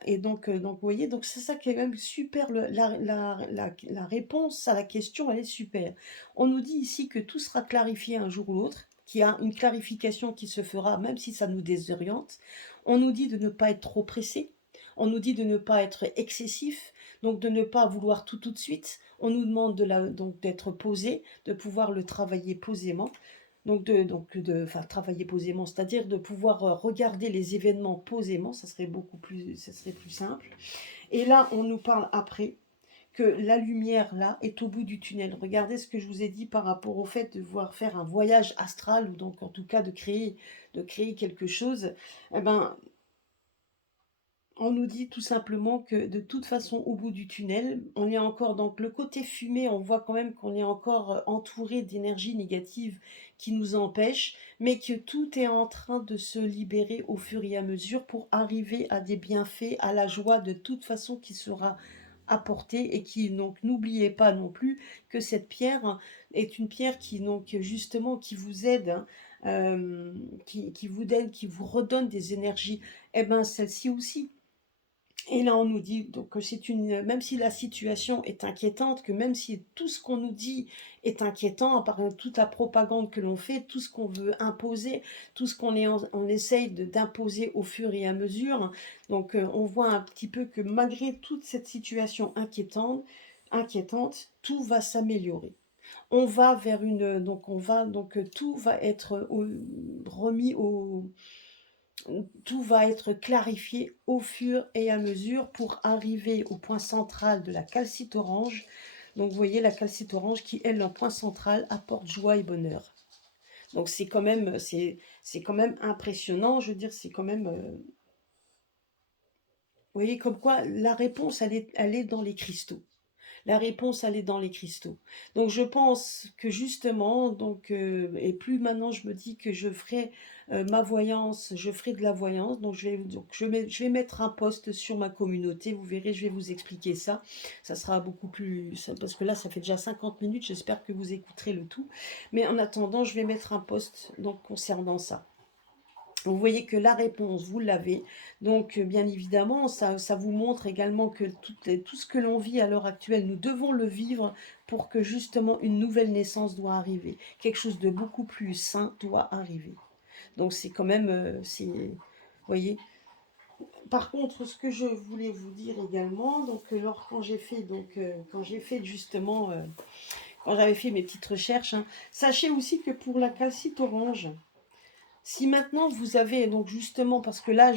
et donc vous voyez, donc c'est ça qui est même super, la réponse à la question, elle est super. On nous dit ici que tout sera clarifié un jour ou l'autre, qu'il y a une clarification qui se fera, même si ça nous désoriente. On nous dit de ne pas être trop pressé, on nous dit de ne pas être excessif, donc de ne pas vouloir tout tout de suite. On nous demande donc d'être posé, de pouvoir le travailler posément. Enfin, travailler posément, c'est-à-dire de pouvoir regarder les événements posément, ça serait plus simple. Et là, on nous parle après que la lumière, là, est au bout du tunnel. Regardez ce que je vous ai dit par rapport au fait de voir faire un voyage astral, ou donc en tout cas de créer quelque chose. Eh ben, on nous dit tout simplement que de toute façon, au bout du tunnel, on est encore, donc le côté fumé, on voit quand même qu'on est encore entouré d'énergie négative qui nous empêche, mais que tout est en train de se libérer au fur et à mesure pour arriver à des bienfaits, à la joie de toute façon qui sera apportée, et qui, donc, n'oubliez pas non plus que cette pierre est une pierre qui, donc, justement, qui vous aide, hein, qui vous aide, qui vous redonne des énergies. Eh ben, celle-ci aussi. Et là, on nous dit donc que même si la situation est inquiétante, que même si tout ce qu'on nous dit est inquiétant, par exemple, toute la propagande que l'on fait, tout ce qu'on veut imposer, tout ce on essaye d'imposer au fur et à mesure, donc on voit un petit peu que malgré toute cette situation inquiétante, tout va s'améliorer. On va vers tout va être remis au tout va être clarifié au fur et à mesure pour arriver au point central de la calcite orange. Donc vous voyez la calcite orange qui, elle, un point central, apporte joie et bonheur. Donc c'est quand même impressionnant, je veux dire, c'est quand même... vous voyez, comme quoi la réponse, elle est dans les cristaux. La réponse, elle est dans les cristaux. Donc je pense que justement, et plus maintenant je me dis que je ferai ma voyance, je ferai de la voyance, je vais mettre un post sur ma communauté, vous verrez, je vais vous expliquer ça. Ça sera beaucoup plus, parce que là ça fait déjà 50 minutes, j'espère que vous écouterez le tout. Mais en attendant, je vais mettre un post donc concernant ça. Vous voyez que la réponse, vous l'avez. Donc, bien évidemment, ça vous montre également que tout ce que l'on vit à l'heure actuelle, nous devons le vivre pour que justement une nouvelle naissance doit arriver. Quelque chose de beaucoup plus sain doit arriver. Donc, c'est quand même, vous voyez. Par contre, ce que je voulais vous dire également, quand j'ai fait justement, quand j'avais fait mes petites recherches, hein, sachez aussi que pour la calcite orange, si maintenant vous avez, donc justement, parce que là,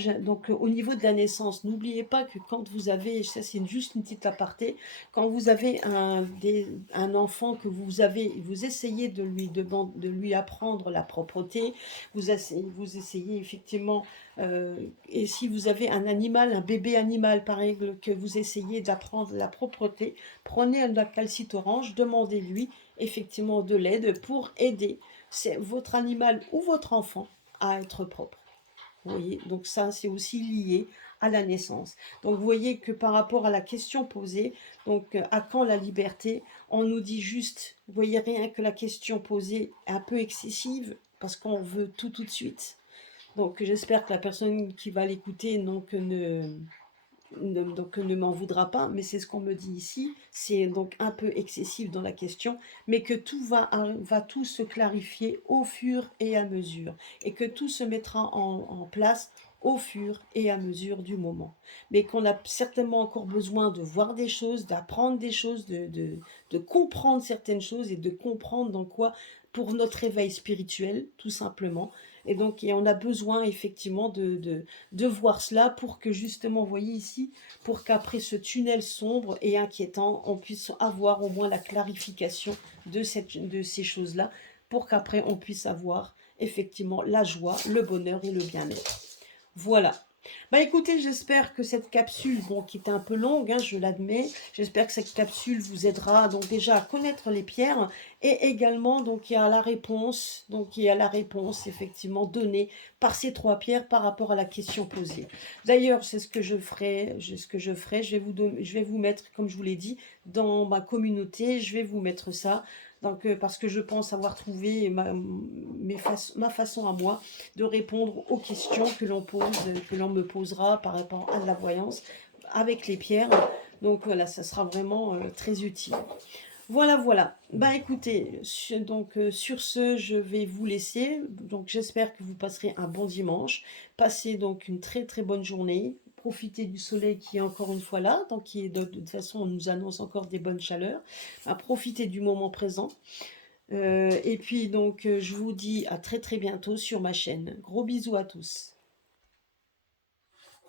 au niveau de la naissance, n'oubliez pas que quand vous avez, ça c'est juste une petite aparté, quand vous avez un enfant que vous essayez de lui apprendre la propreté, vous essayez effectivement, et si vous avez un animal, un bébé animal par exemple, que vous essayez d'apprendre la propreté, prenez de la calcite orange, demandez-lui effectivement de l'aide pour aider votre animal ou votre enfant à être propre. Vous voyez, donc ça, c'est aussi lié à la naissance. Donc vous voyez que par rapport à la question posée, donc à quand la liberté, on nous dit juste, vous voyez rien que la question posée est un peu excessive parce qu'on veut tout de suite. Donc j'espère que la personne qui va l'écouter ne m'en voudra pas, mais c'est ce qu'on me dit ici, c'est donc un peu excessif dans la question, mais que tout va tout se clarifier au fur et à mesure, et que tout se mettra en place au fur et à mesure du moment. Mais qu'on a certainement encore besoin de voir des choses, d'apprendre des choses, de comprendre certaines choses, et de comprendre dans quoi, pour notre éveil spirituel, tout simplement. Et on a besoin effectivement de voir cela pour que justement, vous voyez ici, pour qu'après ce tunnel sombre et inquiétant, on puisse avoir au moins la clarification de ces choses-là, pour qu'après on puisse avoir effectivement la joie, le bonheur et le bien-être. Voilà. Bah écoutez, j'espère que cette capsule, bon, qui est un peu longue, hein, je l'admets, j'espère que cette capsule vous aidera donc déjà à connaître les pierres, et également donc il y a la réponse effectivement donnée par ces trois pierres par rapport à la question posée. D'ailleurs, c'est ce que je ferai, je vais vous mettre, comme je vous l'ai dit, dans ma communauté, je vais vous mettre ça. Donc, parce que je pense avoir trouvé ma façon à moi de répondre aux questions que l'on pose, que l'on me posera par rapport à la voyance avec les pierres. Donc voilà, ça sera vraiment très utile. Voilà, voilà. Bah écoutez, sur ce, je vais vous laisser. Donc j'espère que vous passerez un bon dimanche. Passez donc une très très bonne journée. Profitez du soleil qui est encore une fois là, donc qui est de toute façon on nous annonce encore des bonnes chaleurs. Profitez du moment présent. Et puis donc je vous dis à très très bientôt sur ma chaîne. Gros bisous à tous.